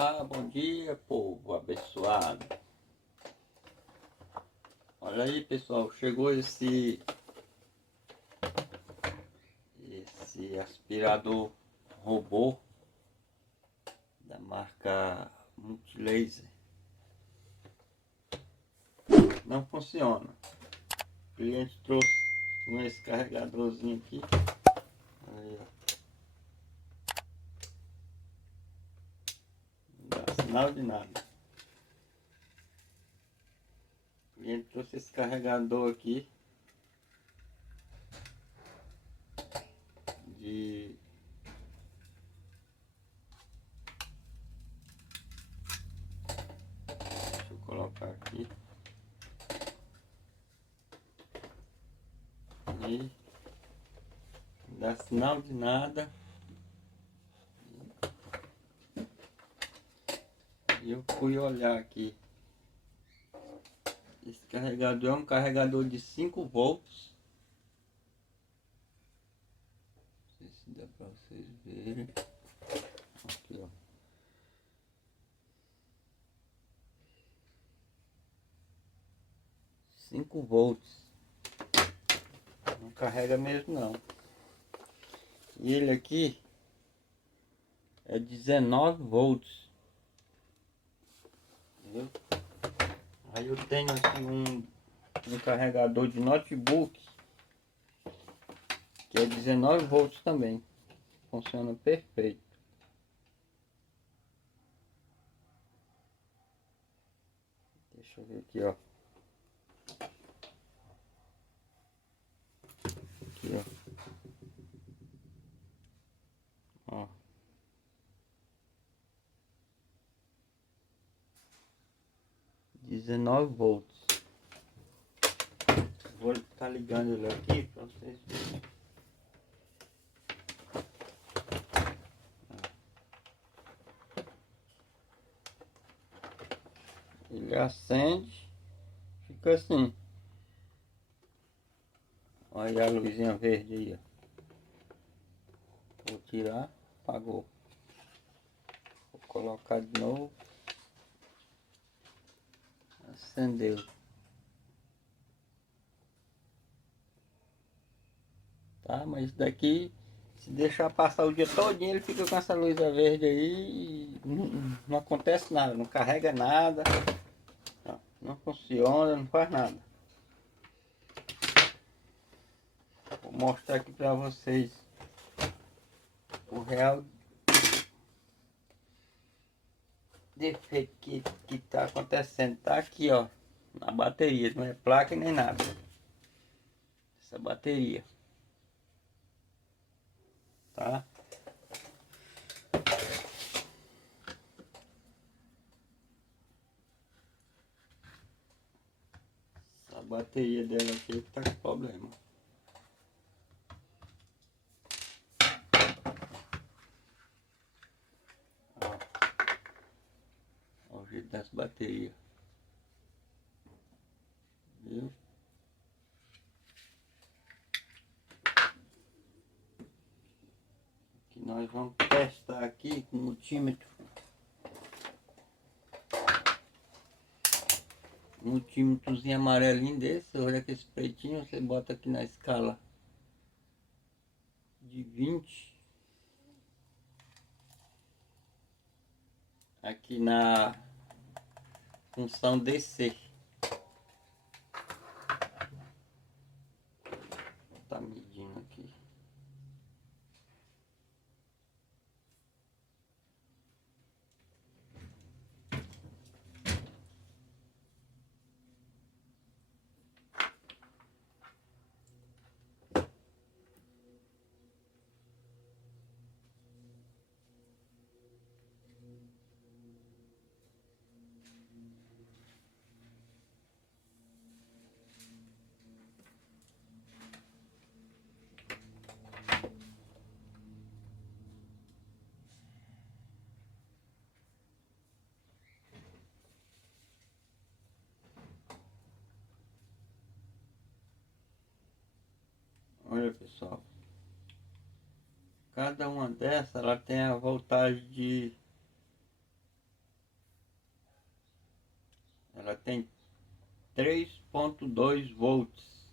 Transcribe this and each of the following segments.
Bom dia, povo abençoado. Olha aí, pessoal, chegou esse aspirador robô da marca Multilaser. Não funciona. O cliente trouxe esse carregadorzinho aqui. Aí, ó. Não dá sinal de nada. O cliente trouxe esse carregador aqui de deixa eu colocar aqui. E não dá sinal de nada. E eu fui olhar aqui. Esse carregador é um carregador de 5 volts. Não sei se dá para vocês verem. Aqui, ó. 5 volts. Não carrega mesmo não. E ele aqui é 19 volts. Entendeu? Aí eu tenho aqui um carregador de notebook que é 19 volts também. Funciona perfeito. Deixa eu ver aqui, ó. Aqui, ó. 19 volts. Vou estar ligando ele aqui para vocês verem. Ele acende, fica assim. Olha a luzinha verde aí, ó. Vou tirar, apagou. Vou colocar de novo. Acendeu. Tá, mas isso daqui, se deixar passar o dia todinho, ele fica com essa luz verde aí e não acontece nada, não carrega nada, não funciona, não faz nada. Vou mostrar aqui pra vocês o real defeito que tá acontecendo. Tá aqui, ó, na bateria, não é placa nem nada. Essa bateria, tá? A bateria dela aqui tá com problema. Ó o jeito das baterias. Viu? Que nós vamos testar aqui com o multímetro. Um multímetrozinho amarelinho desse, olha que esse pretinho, você bota aqui na escala de 20. Aqui na função DC. Tá medindo aqui. Olha, pessoal, cada uma dessas ela tem a voltagem de Ela tem 3,2 volts.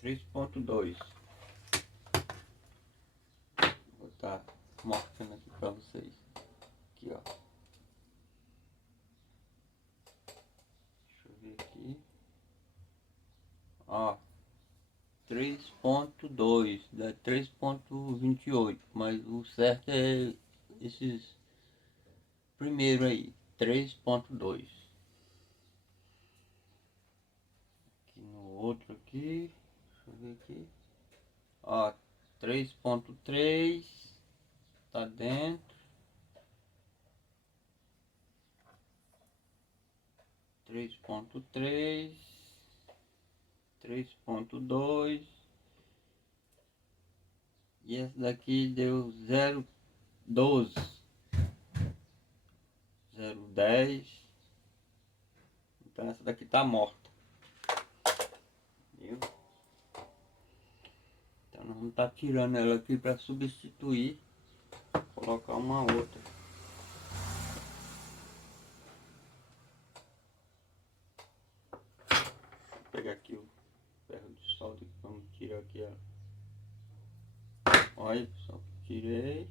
3,2. Vou estar mostrando aqui para vocês. Aqui, ó. Deixa eu ver aqui. Ó. 3,2, dá 3,28, mas o certo é esses primeiro aí, 3,2. Aqui no outro aqui, deixa eu ver aqui, ó, 3,3 tá dentro, 3,3, 3,2 e esse daqui deu 0,12, 0,10. Então essa daqui tá morta, viu? Então nós vamos estar tirando ela aqui para substituir, colocar uma outra. Vou pegar aqui o ferro de solda, vamos tirar aqui, ó. Olha só, tirei.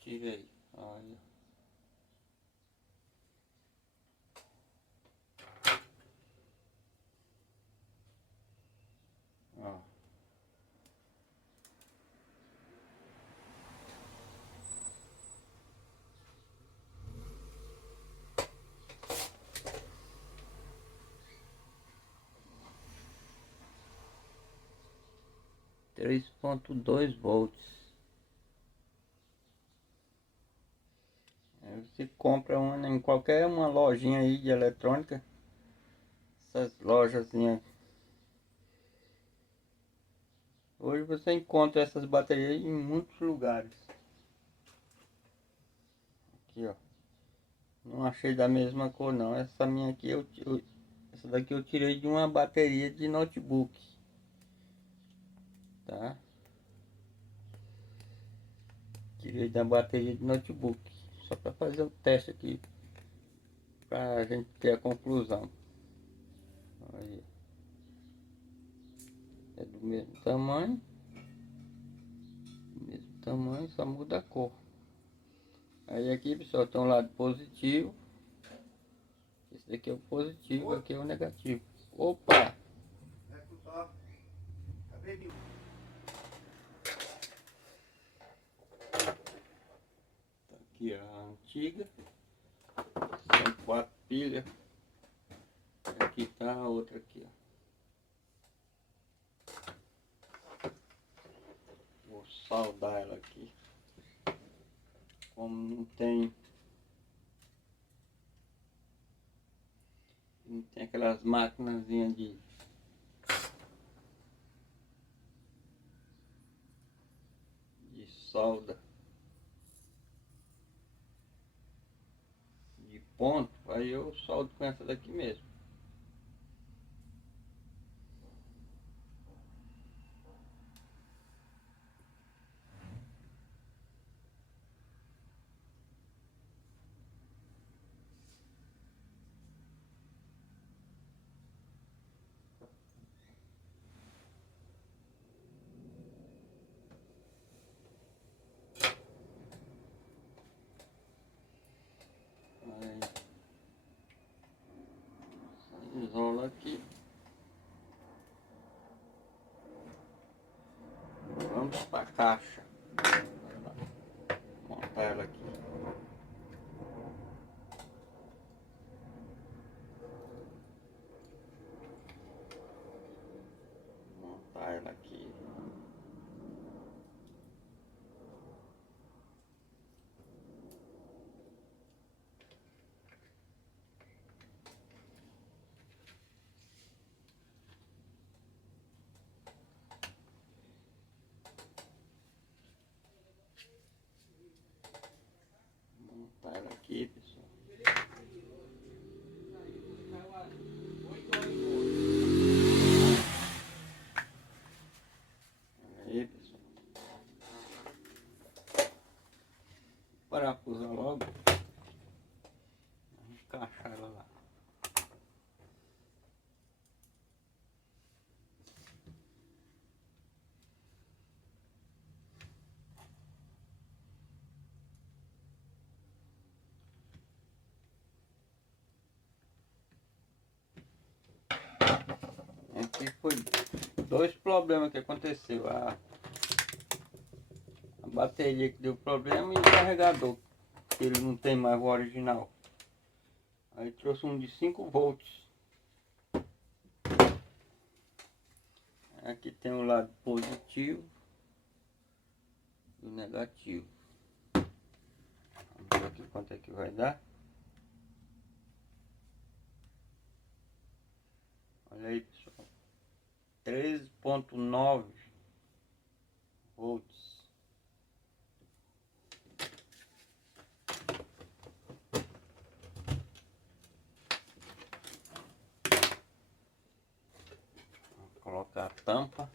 Tirei, olha. Ó. Três ponto dois volts. Aí você compra uma em qualquer uma lojinha aí de eletrônica. Essas lojazinhas. Hoje você encontra essas baterias em muitos lugares. Aqui, ó. Não achei da mesma cor não. Essa minha aqui essa daqui eu tirei de uma bateria de notebook. Tá? Tirei da bateria de notebook. Só para fazer o teste aqui. Pra gente ter a conclusão. Aí. É do mesmo tamanho. Do mesmo tamanho, só muda a cor. Aí aqui, pessoal, tem um lado positivo. Esse daqui é o positivo, aqui é o negativo. Opa! Tá aqui a antiga. São 4 pilhas. Aqui tá a outra aqui, ó. Vou soldar ela aqui. Como não tem aquelas máquinas de solda de ponto, aí eu soldo com essa daqui mesmo. Aí isola aqui. Vamos para a caixa. Montar ela aqui. Montar ela aqui. parafusar logo. Vamos encaixar ela lá. Aqui foi dois problemas que aconteceu. A bateria que deu problema e o carregador, que ele não tem mais o original. Aí trouxe um de 5 volts. Aqui tem o lado positivo e o negativo. Vamos ver aqui quanto é que vai dar. Olha aí, pessoal. 13,9 volts. Vou colocar a tampa.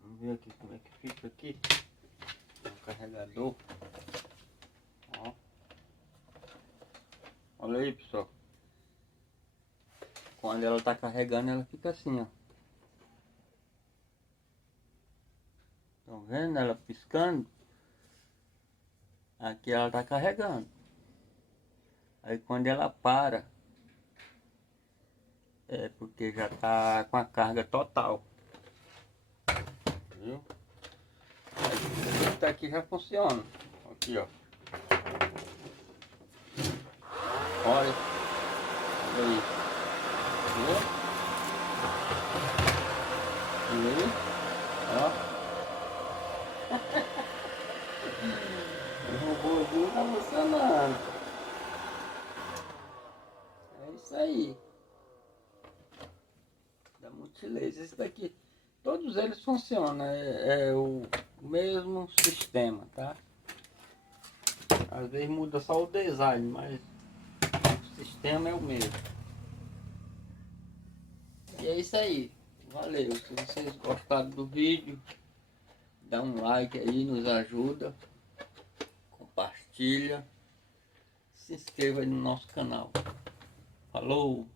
Vamos ver aqui como é que fica aqui. O carregador. Ó. Olha aí, pessoal. Quando ela tá carregando, ela fica assim, ó. Estão vendo ela piscando? Aqui ela tá carregando. Aí quando ela para, é porque já tá com a carga total. Viu? Aí esse daqui já funciona. Aqui, ó. Olha. Olha aí. Viu? Viu? Ó. O robôzinho tá funcionando. É isso aí. Da Multilaser. Esse daqui, todos eles funcionam. É o mesmo sistema, tá? Às vezes muda só o design, mas o sistema é o mesmo. E é isso aí. Valeu. Se vocês gostaram do vídeo, dá um like aí, nos ajuda. Compartilha. Se inscreva aí no nosso canal. Falou!